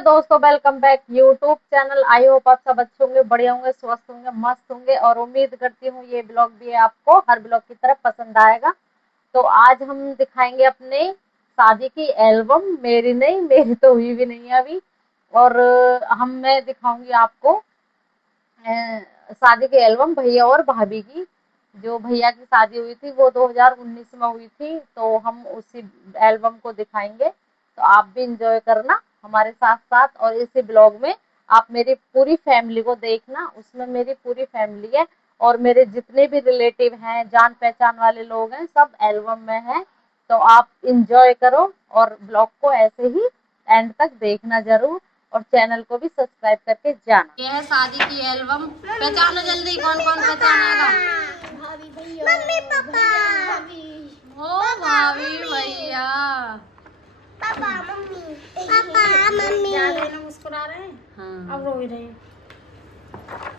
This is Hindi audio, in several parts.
दोस्तों, welcome back YouTube channel. I hope आप सब अच्छे होंगे, बढ़िया होंगे, स्वस्थ होंगे, मस्त होंगे और उम्मीद करती हूँ ये ब्लॉग भी आपको हर ब्लॉग की तरफ पसंद आएगा। तो आज हम दिखाएंगे अपने शादी की एल्बम। मेरी नहीं, मेरी तो हुई भी नहीं है अभी। और मैं दिखाऊंगी आपको शादी की एल्बम भैया और भाभी की। जो भैया की शादी हुई थी वो 2019 में हुई थी, तो हम उसी एल्बम को दिखाएंगे। तो आप भी इंजॉय करना हमारे साथ साथ। और इसी ब्लॉग में आप मेरी पूरी फैमिली को देखना, उसमें मेरी पूरी फैमिली है और मेरे जितने भी रिलेटिव हैं, जान पहचान वाले लोग हैं, सब एल्बम में हैं। तो आप इंजॉय करो और ब्लॉग को ऐसे ही एंड तक देखना जरूर और चैनल को भी सब्सक्राइब करके जाना। ये है शादी की एल्बम। पहचानो जल्दी, कौन कौन पहचानेगा? मम्मी पापा, ओ भाभी भैया, पापा मम्मी, पापा मम्मी। ज्यादा मुस्कुरा रहे हैं। हाँ। अब रो ही रहे हैं।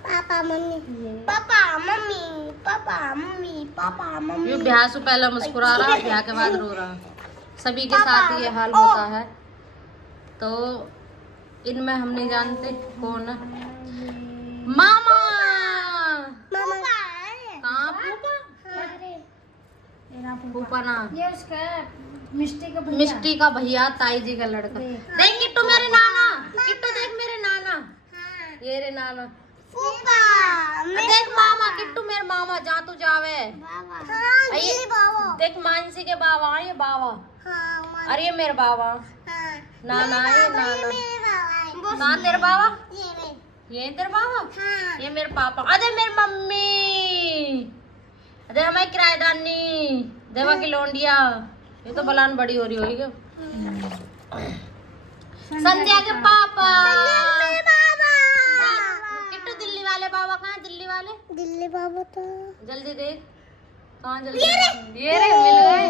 Papa mummy, papa mummy, papa mummy, papa mummy. ये ब्याह से पहले मुस्कुरा रहा, ब्याह के बाद रो रहा। सभी के साथ ये हाल होता है। तो इनमें हम नहीं जानते कौन है। मामा कहाँ? फूफा ना, ये उसका मिष्टी का भैया। मिष्टी का भैया, ताई जी का लड़का। देख किट्टू, मेरे नाना, किट्टू देख मेरे नाना, ये रे नाना। फूफा, देख मामा, किट्टू मेरे मामा, जहाँ तू जावे। हाँ, ये बाबा। देख मानसी के बाबा, ये बाबा। हाँ, अरे ये मेरे बाबा, हाँ। नाना, ये नाना। मेरे बाबा। कहाँ तेरे बाबा? ये ये तेरे बाबा, हाँ। ये मेरे पापा। अरे मेरी मम्मी, अरे हमारी किराएदारनी, देवा की लौंडिया। ये तो बलान बड़ी हो रही होगी क्या? संध्या के पापा। मेरे बाबा। किट्टू दिल्ली वाले बाबा कहाँ है? दिल्ली वाले दिल्ली बाबा तो जल्दी देख, कहाँ जल्दी? ये रे मिल गए।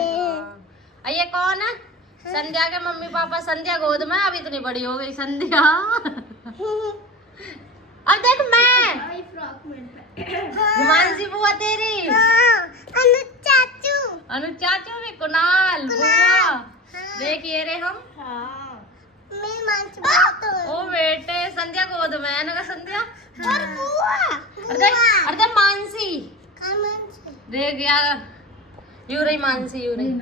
हाँ। ये कौन है? संध्या के मम्मी पापा। संध्या गोद में, अब इतनी बड़ी हो गई संध्या। अब देख मैं हिमांशी बुआ तेरी, अनु चाचू। अनु चाचू भी, कुणाल बुआ। देख ये रे हम। मेरी मंच बात हो। ओ बेटे, संध्या गोद में है ना संध्या। और बुआ। अरे मानसी मंच। देख यार, यू रही मानसी, यू रही।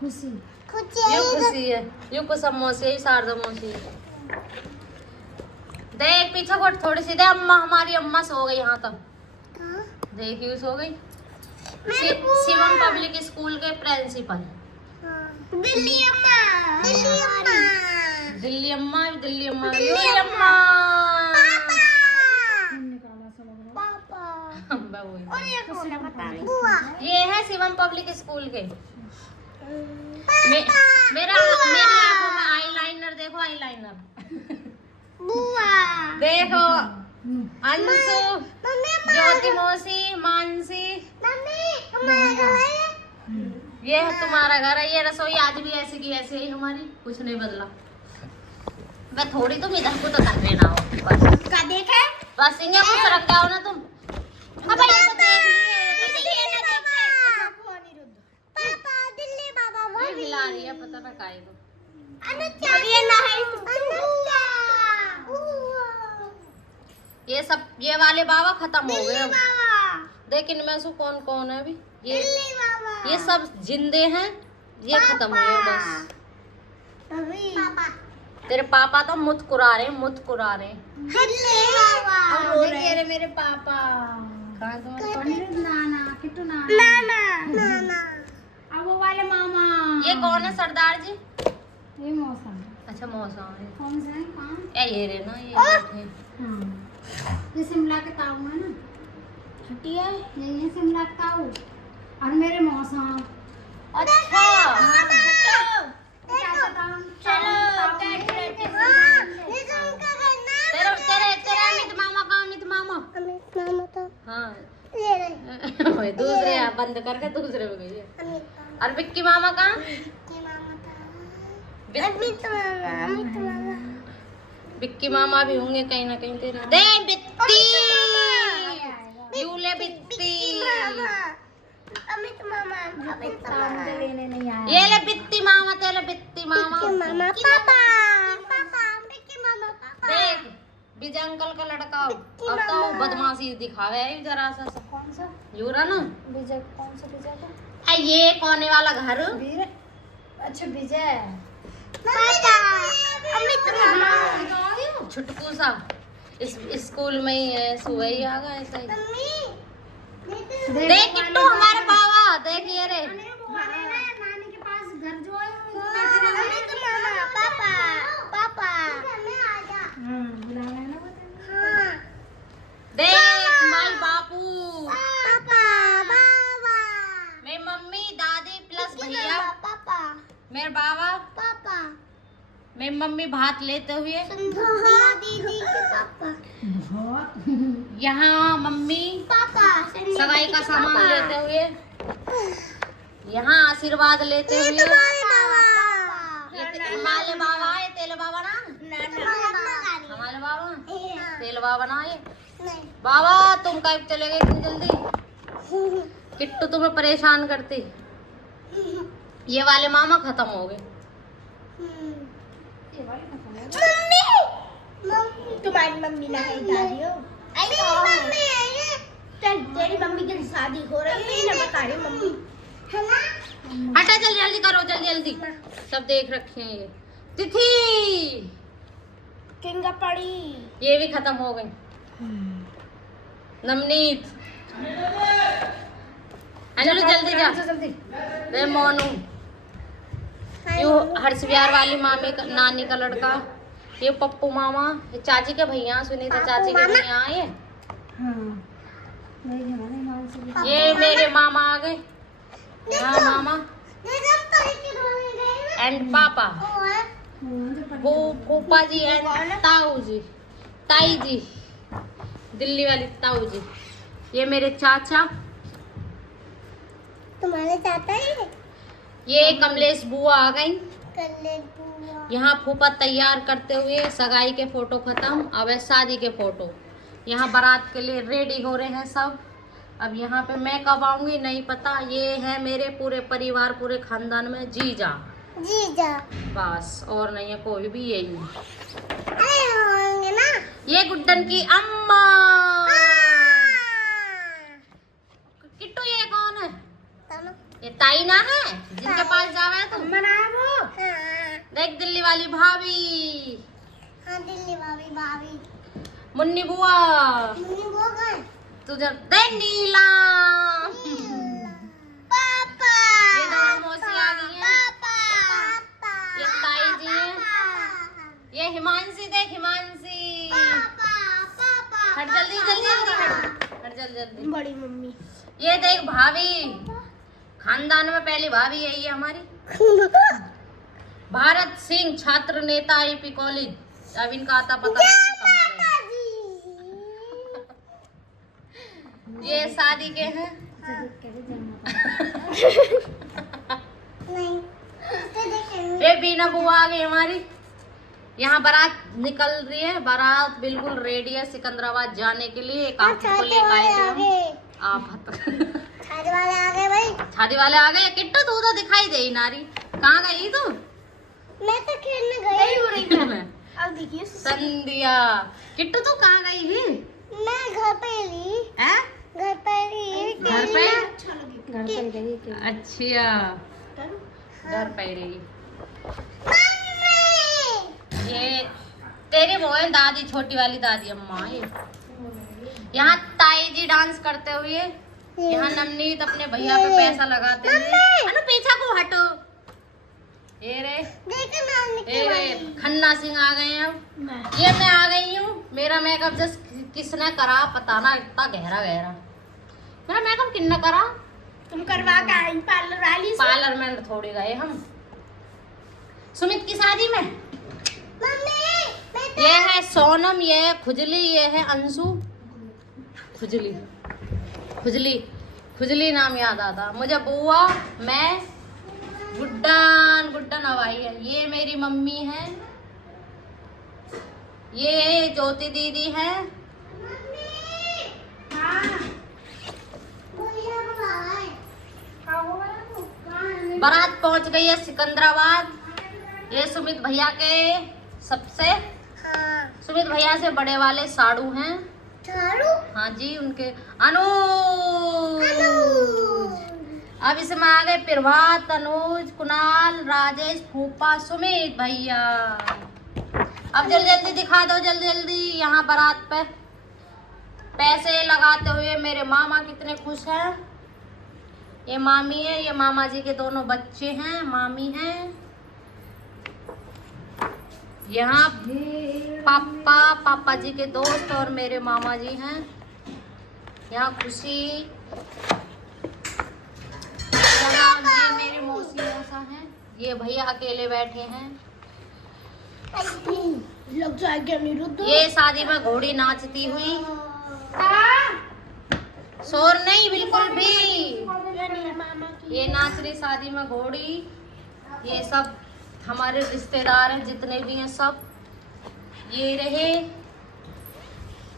खुशी यू खुशी है, यू कुसम मौसी है, शारदा मौसी है। देख पीछे को थोड़ी सी दे। अम्मा, हमारी अम्मा सो गई यहाँ तक। देख यू सो गई। शिवम पब्लिक स्कूल के प्रिंसिपल। दिल्ली अम्मा। दिल्ली अम्मा। दिल्ली अम्मा, दिल्ली अम्मा, यूरी अम्मा। पापा। वही। और ये कौन है पता नहीं। बुआ। ये है शिवम पब्लिक स्कूल के। मेरी आंखों में आईलाइनर देखो, आईलाइनर। बुआ। देखो अंशु, मम्मी ज्योति मौसी, मानसी। मम्मी हमारा ये है तुम्हारा घर है। ये रसोई आज भी ऐसी की ऐसी ही हमारी, कुछ नहीं बदला। मैं थोड़ी तुम इधर को तो कर देना हो बस। का देखे? बस इन्हें कुछ रख जाओ ना तुम। अब ये तो देख लिए। पापा दिल्ली बाबा ये हिला रही है, पता ना काहे को। ये ना है ये सब, ये वाले बाबा खत्म हो गए अब। बाबा। देख इनमें से कौन कौन है अभी। दिल्ली बाबा। ये सब जिंदे हैं, ये खत्म हो गए बस। पापा। तेरे पापा तो मुस्कुरा रहे, मुस्कुरा रहे। दिल्ली बाबा। देखिए रे मेरे पापा। नाना किट्टू नाना। नाना नाना। अब वो वाले मामा। ये कौन है सरदार जी? ये मौसम। अच्छा मौसम है। कौन सा है कहाँ? ये रे ना, ये बैठे। हाँ, ये शिमला के ताऊ है ना। हटिया। नहीं है शिमला के ताऊ। और मेरे मौसम। अच्छा तेरे तेरे तेरे अमित मामा का, अमित मामा। अमित मामा तो हाँ ले रहे। ओए, दूसरे यहाँ बंद करके दूसरे में गई है। अमित और विक्की मामा का? मामा था। अमित मामा। अमित मामा। विक्की मामा भी होंगे कहीं ना कहीं तेरे। दे बित्ती, यूले बित्ती। अमित मामा। अमित मामा। लेने नहीं आया। ये ले बित्ती मामा, तेरे बित्ती मामा। मामा पापा। विजय अंकल का लड़का। अब तो बदमाशी दिखावे है जरा सा। कौन सा यूरा ना विजय? कौन सा विजय का? ये कोने वाला घर वीर। अच्छा विजय। छुटकू सा इस स्कूल में ही है, सुबह ही आ गया ऐसा ही। देख किट्टू हमारे बाबा देखिए रे। नानी के पास घर जो है देख माई बापू, मेरी मम्मी दादी प्लस भैया, मेरे बाबा, मेरी मम्मी भात लेते हुए, यहाँ मम्मी सगाई का सामान लेते हुए, यहाँ आशीर्वाद लेते हुए। हमारे बाबा है तेल बाबा ना, हमारे बाबा तेल बाबा ना ये बाबा। तुम कब चले गए इतनी जल्दी? किट्टू तुम्हें परेशान करती। ये वाले मामा खत्म हो गए। तुम्हारी मम्मी ना है दादी हो। चल तेरी मम्मी की शादी हो रही है ना, बता रही मम्मी है ना। हटा जल्दी जल्दी करो, जल्दी जल्दी। सब देख रखे हैं ये तिथि किंगा पड़ी। ये भी खत्म हो गई। नवनीत अंजलि जल्दी जा जल्दी। रे मोनू। यो हर्ष विहार वाली मामी का, नानी का लड़का। ये पप्पू मामा, ये चाची के भैया, सुनीता चाची के भैया ये। ये मेरे मामा आ गए। यहाँ मामा एंड पापा, वो फूफा जी एंड ताऊ जी, ताई जी, दिल्ली वाली ताऊ जी। ये मेरे चाचा, तुम्हारे चाचा है। ये कमलेश बुआ आ गई। कल्ले बुआ। यहाँ फूफा तैयार करते हुए, सगाई के फोटो खत्म, अब है शादी के फोटो। यहाँ बारात के लिए रेडी हो रहे हैं सब। अब यहाँ पे मैं कब आऊंगी नहीं पता। ये है मेरे पूरे परिवार, पूरे खानदान में जीजा बस, और नहीं है कोई भी, यही है। होंगे ना। ये गुड्डन की अम्मा। किट्टू ये कौन है? ये ताई ना है जिनके पास जावे है तुम? वो देख दिल्ली वाली भाभी। हाँ दिल्ली भाभी मुन्नी बुआ। वो गए तुझे दे नीला। पापा। ये दोनों मौसी आ गई हैं। ये ताई जी हैं। ये हिमांशी, देख हिमांशी। हट जल्दी जल्दी जल्दी हट जल्दी जल्दी। बड़ी मम्मी। ये देख भाभी, खानदान में पहली भाभी है ये हमारी। भारत सिंह छात्र नेता आईपी कॉलेज। अब इनका आता पता नहीं कहाँ गए। ये शादी के हैं। ये बीना बुआ आ गई हमारी। यहाँ बारात निकल रही है, बारात बिल्कुल रेडी है सिकंदराबाद जाने के लिए। एक आपको लेकर आए थे हम। आप शादी वाले आ गए भाई। शादी वाले आ गए। किट्टू तू तो दिखाई दे ही नारी, कहाँ गई तू? मैं तो खेलने गई हो रही हूँ। अब देखिए संध्या। किट्टू तू कहाँ गई है? मैं घर पे ही। हैं? घर पे ही। घर पे? घर पे गई। अच्छा घर पे रही। ये तेरी वो है दादी, छोटी वाली दादी अम्मा। ये यहाँ ताई जी डांस करते हुए। यहाँ नवनीत अपने भैया पे पैसा लगाते हुए। अनु पीछा को हटो। ये रे खन्ना सिंह आ गए हैं। अब ये मैं आ गई हूँ। मेरा मेकअप जस्ट किसने करा पता ना, इतना गहरा गहरा। मेरा मेकअप किसने करा? तुम करवा के आई पार्लर वाली से। पार्लर में थोड़ी गए हम। सुमित की शादी में। मम्मी ये है सोनम, ये है खुजली, ये है अंशु। खुजली खुजली खुजली नाम याद आता मुझे। बुआ, मैं, गुड्डन, गुड्डन हवाई है। ये मेरी मम्मी है। ये ज्योति दीदी है। बारात पहुंच गई है सिकंदराबाद। ये सुमित भैया के सबसे सुमित भैया से बड़े वाले साड़ू हैं। हाँ जी, उनके अनुज। अब इसमें आ गए प्रभात, अनुज, कुणाल, राजेश, फूफा, सुमित भैया। अब जल्दी जल्दी दिखा दो, जल्दी जल्दी। यहाँ बारात पे पैसे लगाते हुए मेरे मामा कितने खुश हैं। ये मामी है, ये मामा जी के दोनों बच्चे हैं, मामी हैं। यहाँ पापा जी के दोस्त और मेरे मामा जी हैं। यहाँ खुशी, ये मेरे मौसी मौसा हैं। ये भैया अकेले बैठे हैं। लग जाएगा ये शादी में घोड़ी नाचती हुई। शोर नहीं बिल्कुल भी। ये नाच रही शादी में घोड़ी। ये सब हमारे रिश्तेदार हैं, जितने भी हैं सब। ये रहे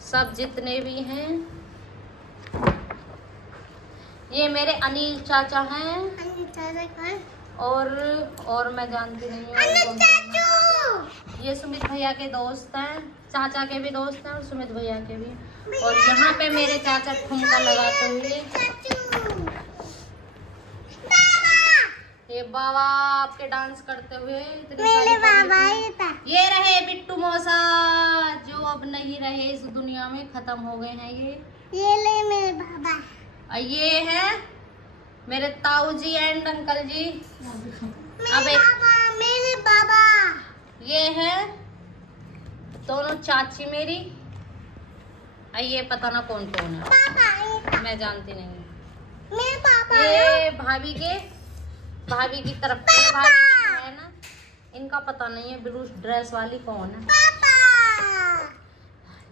सब जितने भी हैं। ये मेरे अनिल चाचा हैं। और मैं जानती नहीं हूँ। ये सुमित भैया के दोस्त हैं, चाचा के भी दोस्त हैं और सुमित भैया के भी। और यहाँ पे मेरे चाचा ठुमका लगाते हुए। ये बाबा आपके डांस करते हुए। मेरे बाबा ये रहे बिट्टू मौसा, जो अब नहीं रहे इस दुनिया में, खत्म हो गए हैं। ये ले मेरे बाबा। और ये है मेरे ताऊ जी एंड अंकल जी। मेरे बाबा। ये है दोनों चाची मेरी। ये पता ना कौन कौन है, मैं जानती नहीं। मेरे पापा। ये भाभी की तरफ के भाभी है ना, इनका पता नहीं है। ब्लू ड्रेस वाली कौन है? पापा।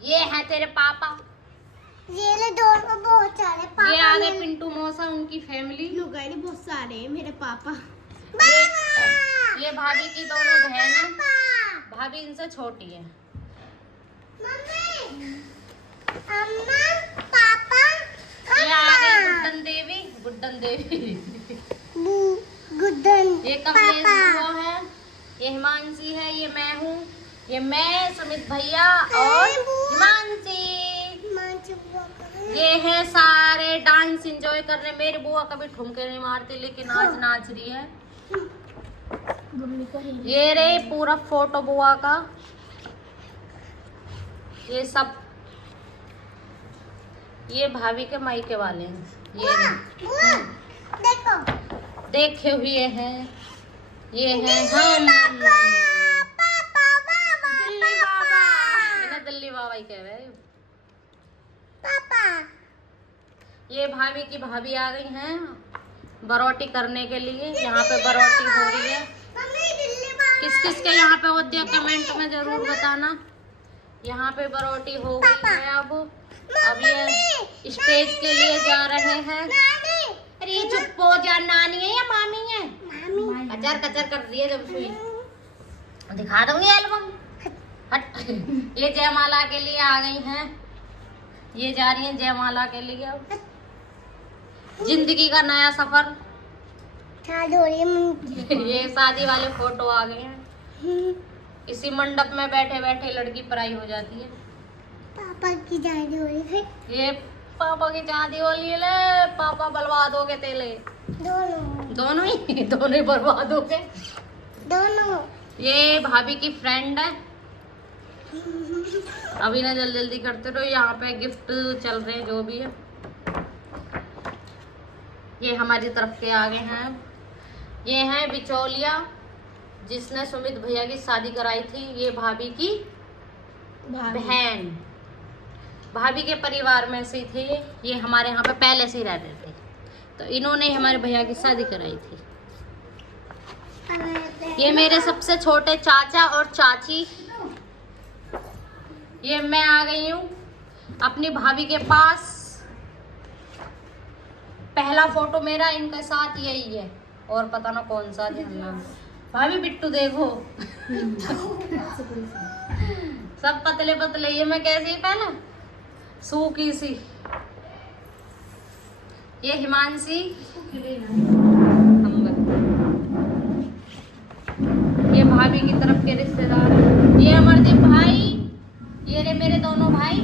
ये है तेरे पापा। ये ले दोनों बहुत सारे पापा। ये आ गए पिंटू मौसा, उनकी फैमिली बहुत सारे हैं मेरे पापा। ये भाभी की दोनों बहन है। भाभी इनसे छोटी है। अम्मा, पापा, ये आ गई गुड्डन देवी। ये कमलेश बुआ है, ये हिमांशी है, ये मैं हूँ, ये मैं, सुमित भैया और हिमांशी। ये है सारे डांस एंजॉय कर रहे। मेरी बुआ कभी ठुमके नहीं मारती, लेकिन आज नाच रही है। ये रहे पूरा फोटो बुआ का। ये सब ये भाभी के मायके वाले हैं। ये देखो देखे हुए हैं। ये है हम दिल्ली बाबा ही कह रहे पापा। ये भाभी की भाभी आ गई हैं बरोटी करने के लिए। यहाँ पे बरोटी हो रही है। किस किस के यहाँ पे होती है कमेंट में जरूर बताना। यहाँ पे बरोटी हो गई है। अब ये स्टेज के लिए जा रहे हैं। अरे ये चुप हो जा, नानी है या मामी है? कचर कचर कर रही है जब सुई। दिखा दूंगी एल्बम। हट। ये जयमाला के लिए आ गई हैं। ये जा रही हैं जयमाला के लिए। अब जिंदगी का नया सफर। ये शादी वाले फोटो आ गए हैं। इसी मंडप में बैठे बैठे लड़की पराई हो जाती है। पापा की शादी हो रही है। ये पापा की शादी हो रही है। पापा बर्बाद हो गए तेले। दोनों ही बर्बाद हो गए। दोनों। ये भाभी की फ्रेंड है। अभी ना जल्दी जल्दी करते रहो। यहाँ पे गिफ्ट चल रहे हैं जो भी है। ये हमारी तरफ के आ गए हैं। ये है बिचौलिया, जिसने सुमित भैया की शादी कराई थी। ये भाभी की बहन, भाभी के परिवार में से थे। ये हमारे यहाँ पे पहले से ही रहते थे, तो इन्होंने हमारे भैया की शादी कराई थी। ये मेरे सबसे छोटे चाचा और चाची। ये मैं आ गई हूँ अपनी भाभी के पास। पहला फोटो मेरा इनके साथ यही है, और पता ना कौन सा ध्यान। भाभी बिट्टू देखो। सब पतले पतले। ये मैं कैसी पहना, सूखी सी। ये हिमांशी। ये भाभी की तरफ के रिश्तेदार। ये अमरदीप भाई। ये रहे मेरे दोनों भाई।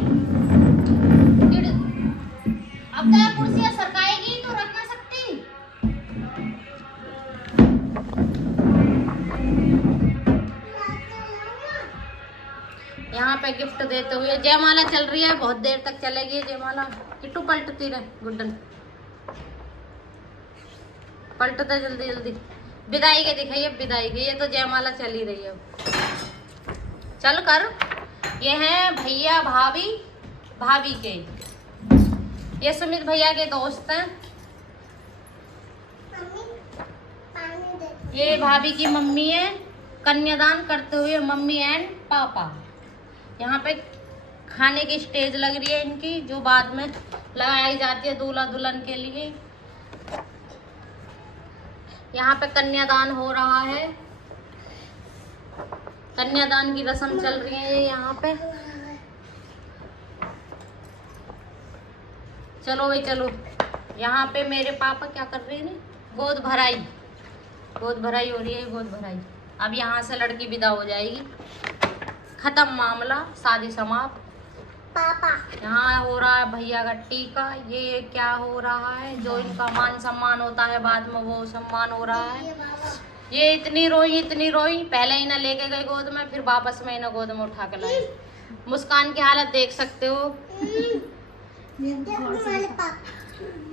अब तो यार कुर्सियां सरकाएगी तो रख ना सकती। यहाँ पे गिफ्ट देते हुए जयमाला चल रही है, बहुत देर तक चलेगी जयमाला। किट्टू पलटती रहे, गुड्डन पलटते जल्दी जल्दी। विदाई के दिखाइए, विदाई के, ये तो जयमाला चल ही रही है। चल कर। ये हैं भैया भाभी, भाभी के, ये सुमित भैया के दोस्त हैं। ये भाभी की मम्मी है, कन्यादान करते हुए मम्मी एंड पापा। यहाँ पे खाने की स्टेज लग रही है इनकी, जो बाद में लगाई जाती है दूल्हा दुल्हन के लिए। यहाँ पे कन्यादान हो रहा है, कन्यादान की रस्म चल रही है यहाँ पे। चलो भाई चलो। यहाँ पे मेरे पापा क्या कर रहे हैं, गोद भराई, गोद भराई हो रही है, गोद भराई। अब यहाँ से लड़की विदा हो जाएगी, खत्म मामला, शादी समाप्त। पापा यहाँ हो रहा है भैया का टीका। ये क्या हो रहा है, जो इनका मान सम्मान होता है बाद में वो सम्मान हो रहा है। ये इतनी रोई, पहले इन्हें लेके गए गोद में, फिर वापस में इन्हें गोद में उठा के लाए। मुस्कान की हालत देख सकते हो।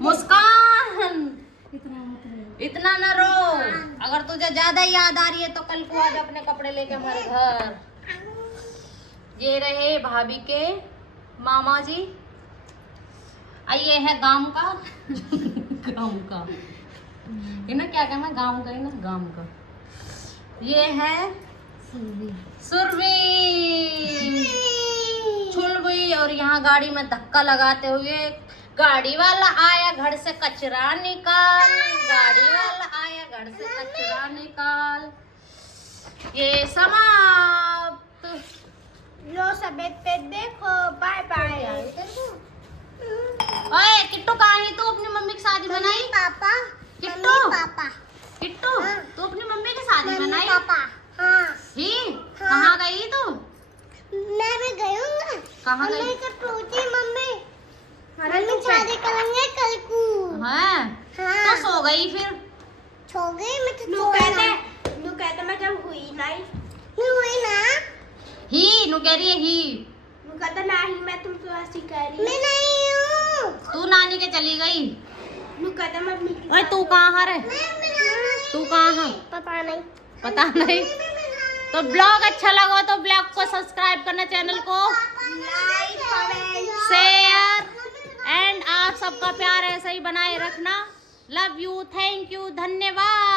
मुस्कान इतना न रो, अगर तुझे ज्यादा याद आ रही है तो कल को आज अपने कपड़े लेके हमारे घर। ये रहे भाभी के मामा जी। ये है गांव का गांव का, ये ना क्या कहना, गांव का ही ना, गांव का। ये है सुरभि छुलबुई। और यहाँ गाड़ी में धक्का लगाते हुए, गाड़ी वाला आया घर से कचरा निकाल, गाड़ी वाला आया घर से कचरा निकाल। ये समाप्त। लो सफेद पे देखो, बाय बाय। ओए किट्टू कहाँ है तू, अपनी मम्मी की शादी मनाई? पापा किट्टू, पापा किट्टू तू अपनी मम्मी की शादी मनाई? पापा हाँ ही कहाँ गई तू? मैं भी गई हूँ। कहाँ गई? मम्मी से पूछी, मम्मी मम्मी शादी करेंगे कल को। हाँ तो सो गई फिर? सो गई मैं तो। नु कहते मैं जब हुई नहीं हुई ना, ही नु कह रही है, ही नु कहता नहीं मैं तुमसे ऐसी कह रही। मैं नहीं हूँ। तू नानी के चली गई। नु कहता मैं अपनी। ओए तू कहाँ है? तू कहाँ है? पता नहीं, पता नहीं। तो ब्लॉग अच्छा लगा तो ब्लॉग को सब्सक्राइब करना, चैनल को लाइक कमेंट शेयर एंड आप सबका प्यार ऐसे ही बनाए रखना। लव यू, थैंक यू, धन्यवाद।